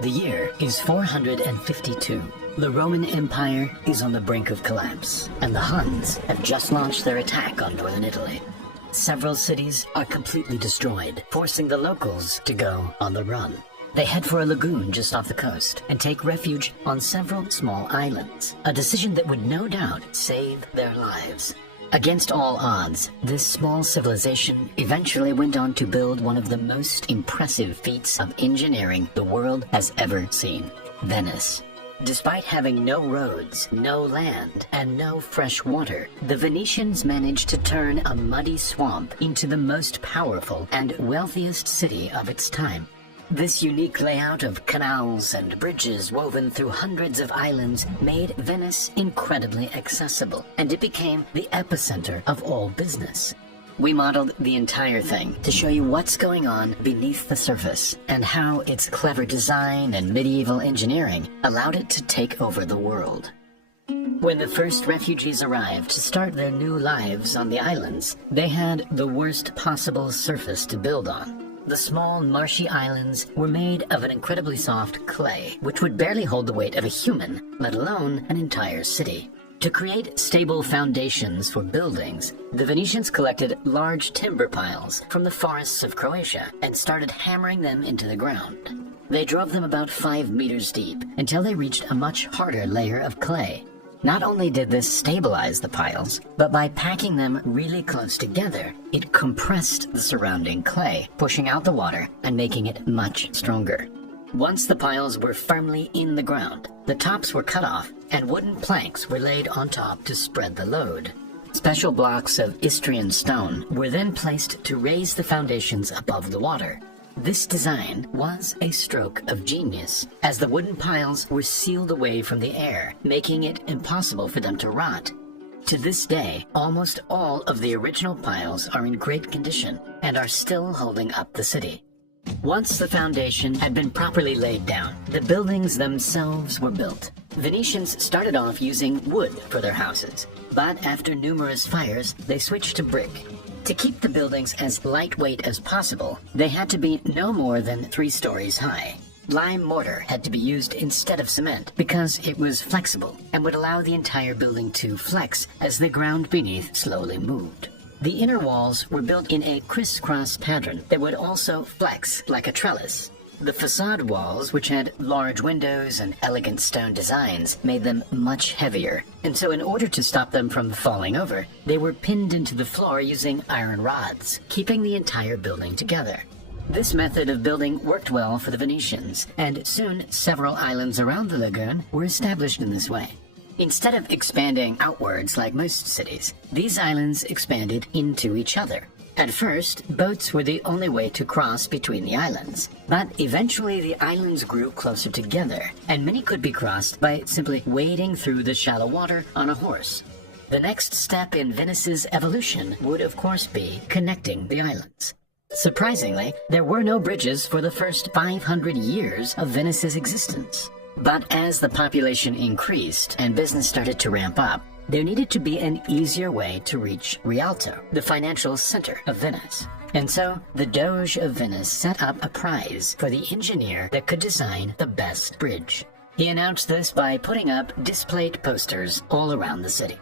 The year is 452. The Roman Empire is on the brink of collapse, and the Huns have just launched their attack on northern Italy. Several cities are completely destroyed, forcing the locals to go on the run. They head for a lagoon just off the coast and take refuge on several small islands, a decision that would no doubt save their lives. Against all odds, this small civilization eventually went on to build one of the most impressive feats of engineering the world has ever seen: Venice. Despite having no roads, no land, and no fresh water, the Venetians managed to turn a muddy swamp into the most powerful and wealthiest city of its time. This unique layout of canals and bridges woven through hundreds of islands made Venice incredibly accessible, and it became the epicenter of all business. We modeled the entire thing to show you what's going on beneath the surface and how its clever design and medieval engineering allowed it to take over the world. When the first refugees arrived to start their new lives on the islands, they had the worst possible surface to build on. The small marshy islands were made of an incredibly soft clay, which would barely hold the weight of a human, let alone an entire city. To create stable foundations for buildings, the Venetians collected large timber piles from the forests of Croatia and started hammering them into the ground. They drove them about 5 meters deep until they reached a much harder layer of clay. Not only did this stabilize the piles, but by packing them really close together, it compressed the surrounding clay, pushing out the water and making it much stronger. Once the piles were firmly in the ground, the tops were cut off and wooden planks were laid on top to spread the load. Special blocks of Istrian stone were then placed to raise the foundations above the water. This design was a stroke of genius, as the wooden piles were sealed away from the air, making it impossible for them to rot. To this day, almost all of the original piles are in great condition and are still holding up the city. Once the foundation had been properly laid down, the buildings themselves were built. Venetians started off using wood for their houses, but after numerous fires, they switched to brick. To keep the buildings as lightweight as possible, they had to be no more than 3 stories high. Lime mortar had to be used instead of cement because it was flexible and would allow the entire building to flex as the ground beneath slowly moved. The inner walls were built in a crisscross pattern that would also flex like a trellis. The facade walls, which had large windows and elegant stone designs, made them much heavier, and so in order to stop them from falling over, they were pinned into the floor using iron rods, keeping the entire building together. This method of building worked well for the Venetians, and soon several islands around the lagoon were established in this way. Instead of expanding outwards like most cities, these islands expanded into each other. At first, boats were the only way to cross between the islands, but eventually the islands grew closer together, and many could be crossed by simply wading through the shallow water on a horse. The next step in Venice's evolution would of course be connecting the islands. Surprisingly, there were no bridges for the first 500 years of Venice's existence. But as the population increased and business started to ramp up, there needed to be an easier way to reach Rialto, the financial center of Venice. And so, the Doge of Venice set up a prize for the engineer that could design the best bridge. He announced this by putting up displayed posters all around the city.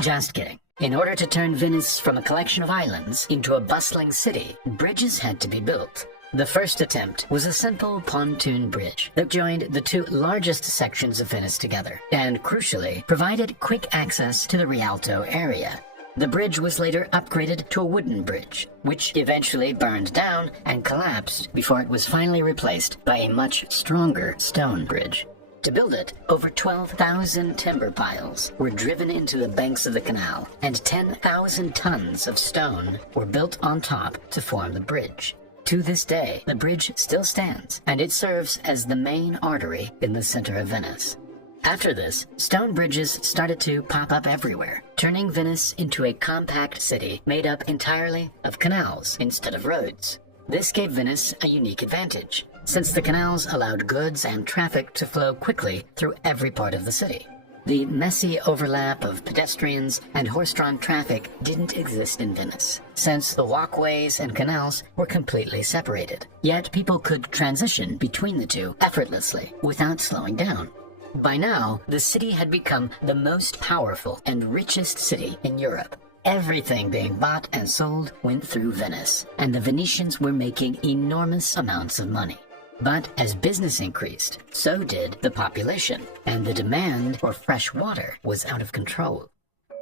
Just kidding. In order to turn Venice from a collection of islands into a bustling city, bridges had to be built. The first attempt was a simple pontoon bridge that joined the 2 largest sections of Venice together, and crucially, provided quick access to the Rialto area. The bridge was later upgraded to a wooden bridge, which eventually burned down and collapsed before it was finally replaced by a much stronger stone bridge. To build it, over 12,000 timber piles were driven into the banks of the canal, and 10,000 tons of stone were built on top to form the bridge. To this day, the bridge still stands, and it serves as the main artery in the center of Venice. After this, stone bridges started to pop up everywhere, turning Venice into a compact city made up entirely of canals instead of roads. This gave Venice a unique advantage, since the canals allowed goods and traffic to flow quickly through every part of the city. The messy overlap of pedestrians and horse-drawn traffic didn't exist in Venice, since the walkways and canals were completely separated. Yet people could transition between the two effortlessly, without slowing down. By now, the city had become the most powerful and richest city in Europe. Everything being bought and sold went through Venice, and the Venetians were making enormous amounts of money. But as business increased, so did the population, and the demand for fresh water was out of control.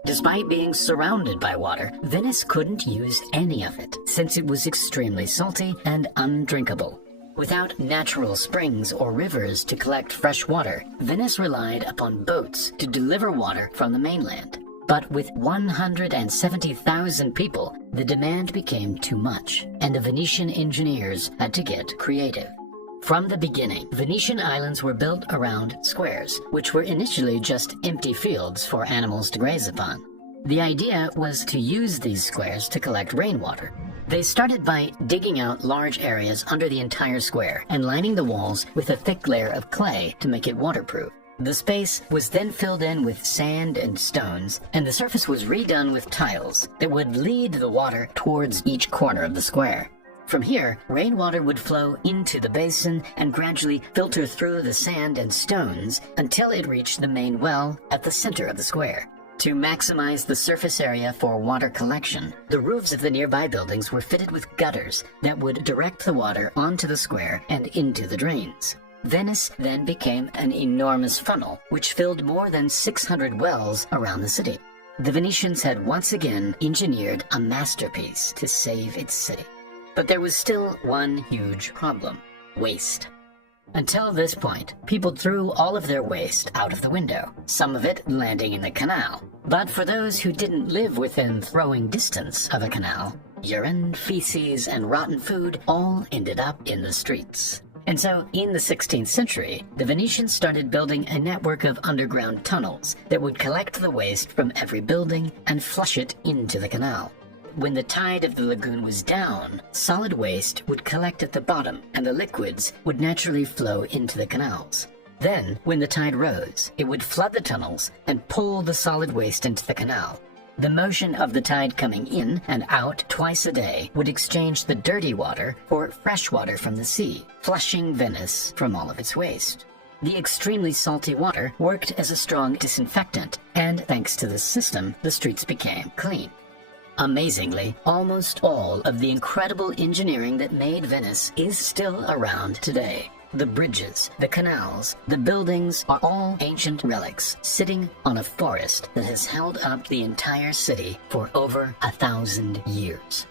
Despite being surrounded by water, Venice couldn't use any of it, since it was extremely salty and undrinkable. Without natural springs or rivers to collect fresh water, Venice relied upon boats to deliver water from the mainland. But with 170,000 people, the demand became too much, and the Venetian engineers had to get creative. From the beginning, Venetian islands were built around squares, which were initially just empty fields for animals to graze upon. The idea was to use these squares to collect rainwater. They started by digging out large areas under the entire square and lining the walls with a thick layer of clay to make it waterproof. The space was then filled in with sand and stones, and the surface was redone with tiles that would lead the water towards each corner of the square. From here, rainwater would flow into the basin and gradually filter through the sand and stones until it reached the main well at the center of the square. To maximize the surface area for water collection, the roofs of the nearby buildings were fitted with gutters that would direct the water onto the square and into the drains. Venice then became an enormous funnel, which filled more than 600 wells around the city. The Venetians had once again engineered a masterpiece to save its city. But there was still one huge problem: waste. Until this point, people threw all of their waste out of the window, some of it landing in the canal. But for those who didn't live within throwing distance of a canal, urine, feces, and rotten food all ended up in the streets. And so, in the 16th century, the Venetians started building a network of underground tunnels that would collect the waste from every building and flush it into the canal. When the tide of the lagoon was down, solid waste would collect at the bottom, and the liquids would naturally flow into the canals. Then, when the tide rose, it would flood the tunnels and pull the solid waste into the canal. The motion of the tide coming in and out twice a day would exchange the dirty water for fresh water from the sea, flushing Venice from all of its waste. The extremely salty water worked as a strong disinfectant, and thanks to this system, the streets became clean. Amazingly, almost all of the incredible engineering that made Venice is still around today. The bridges, the canals, the buildings are all ancient relics sitting on a forest that has held up the entire city for over 1,000 years.